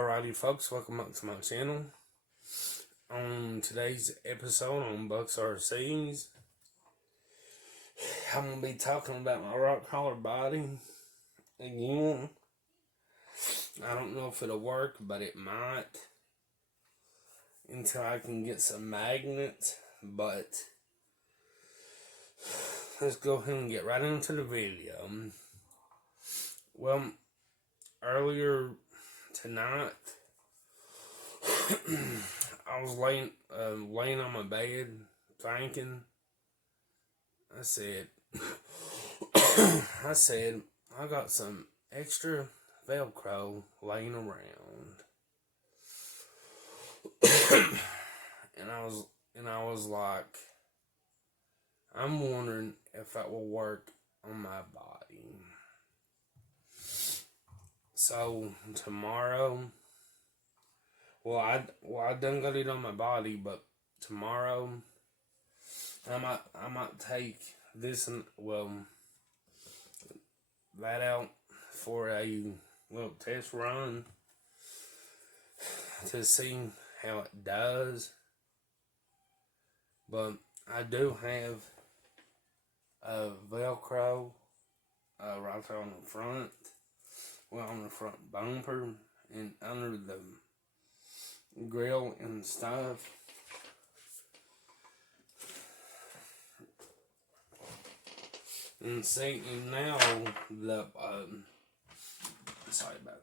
Alrighty, folks, welcome back to my channel. On today's episode on Bucks RCs, I'm going to be talking about my rock collar body again. I don't know if it'll work, but it might until I can get some magnets. But let's go ahead and get right into the video. Well, earlier tonight, I was laying on my bed thinking. I said, I got some extra velcro laying around, and I was like, I'm wondering if that will work on my body. So tomorrow, I done got it on my body, but tomorrow I might take this and that out for a little test run to see how it does. But I do have a velcro right there on the front. Well, on the front bumper and under the grill and stuff. And see, and now the sorry about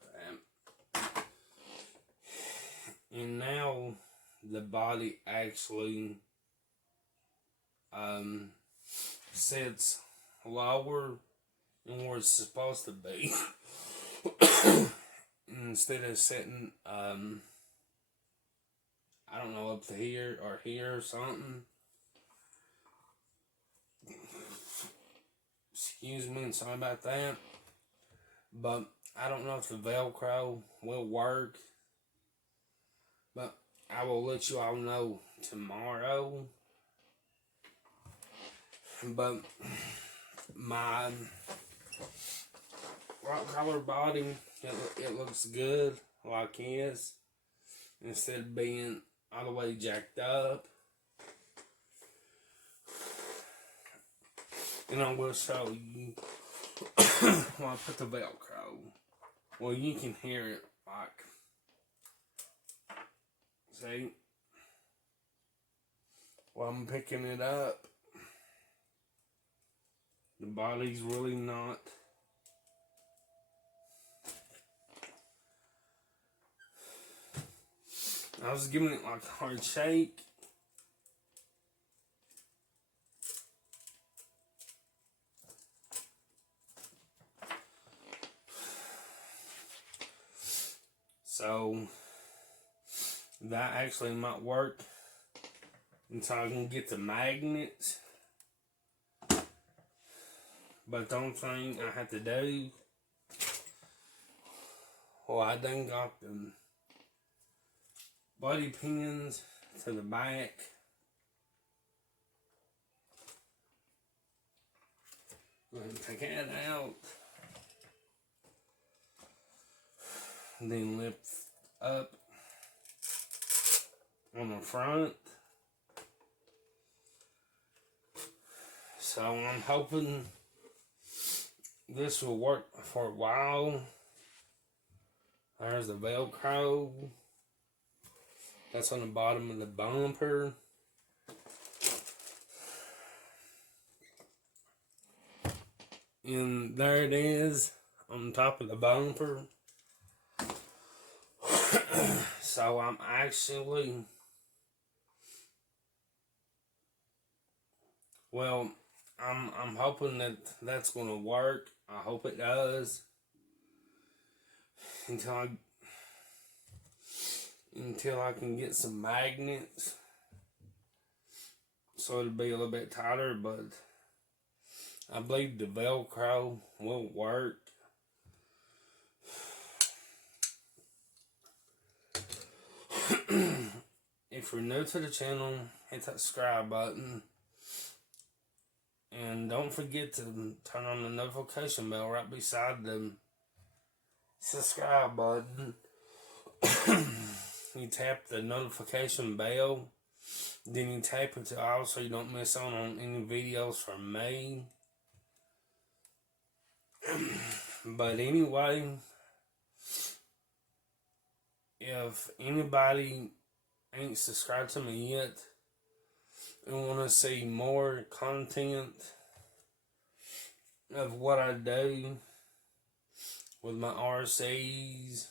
that. And now the body actually sits lower than where it's supposed to be. Instead of sitting, I don't know, up to here or something. Excuse me, and sorry about that. But I don't know if the Velcro will work. But I will let you all know tomorrow. But my rock collar body, it looks good like his, instead of being all the way jacked up. And I will show you when I put the Velcro. Well, you can hear it like, see? Well, I'm picking it up. The body's really not. I was giving it like a hard shake. So that actually might work until I can get the magnets. But the only thing I have to do, I done got the body pins to the back. Go ahead and take that out. And then lift up on the front. So I'm hoping this will work for a while. There's the Velcro. That's on the bottom of the bumper. And there it is on top of the bumper. So I'm actually, I'm hoping that that's going to work. I hope it does. Until I can get some magnets, so it'll be a little bit tighter, but I believe the Velcro will work. If you're new to the channel, hit that subscribe button. And don't forget to turn on the notification bell right beside the subscribe button. You tap the notification bell. Then you tap it to all so you don't miss out on any videos from me. But anyway, if anybody ain't subscribed to me yet and want to see more content of what I do with my RCs,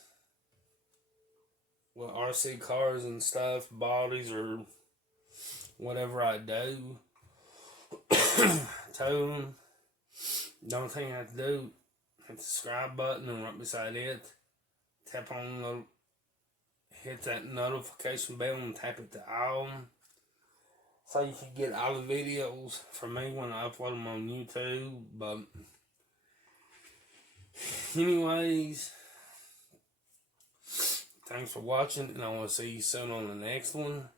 with RC cars and stuff, bodies, or whatever I do, tell them, the only thing you have to do, hit the subscribe button, and right beside it, tap on the, hit that notification bell and tap it to all, so you can get all the videos from me when I upload them on YouTube. But anyways, thanks for watching, and I will see you soon on the next one.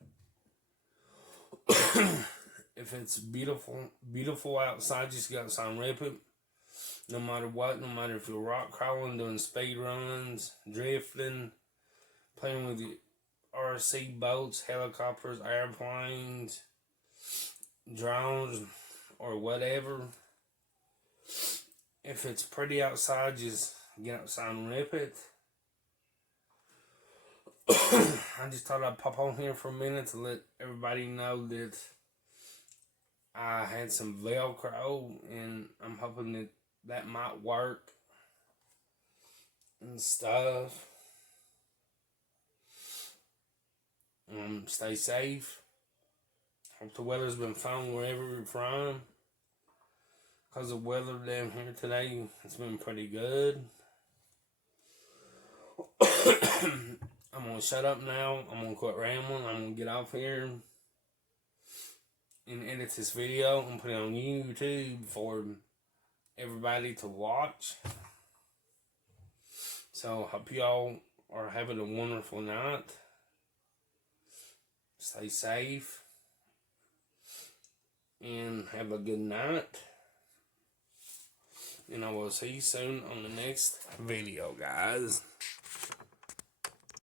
If it's beautiful outside, just go outside and rip it. No matter what, no matter if you're rock crawling, doing speed runs, drifting, playing with your RC boats, helicopters, airplanes, drones, or whatever. If it's pretty outside, just get outside and rip it. I just thought I'd pop on here for a minute to let everybody know that I had some velcro, and I'm hoping that that might work and stuff. Stay safe. Hope the weather's been fine wherever you're from, because the weather down here today, it's been pretty good. I'm going to shut up now. I'm going to quit rambling. I'm going to get off here and edit this video and put it on YouTube for everybody to watch. So, hope y'all are having a wonderful night. Stay safe. And have a good night. And I will see you soon on the next video, guys.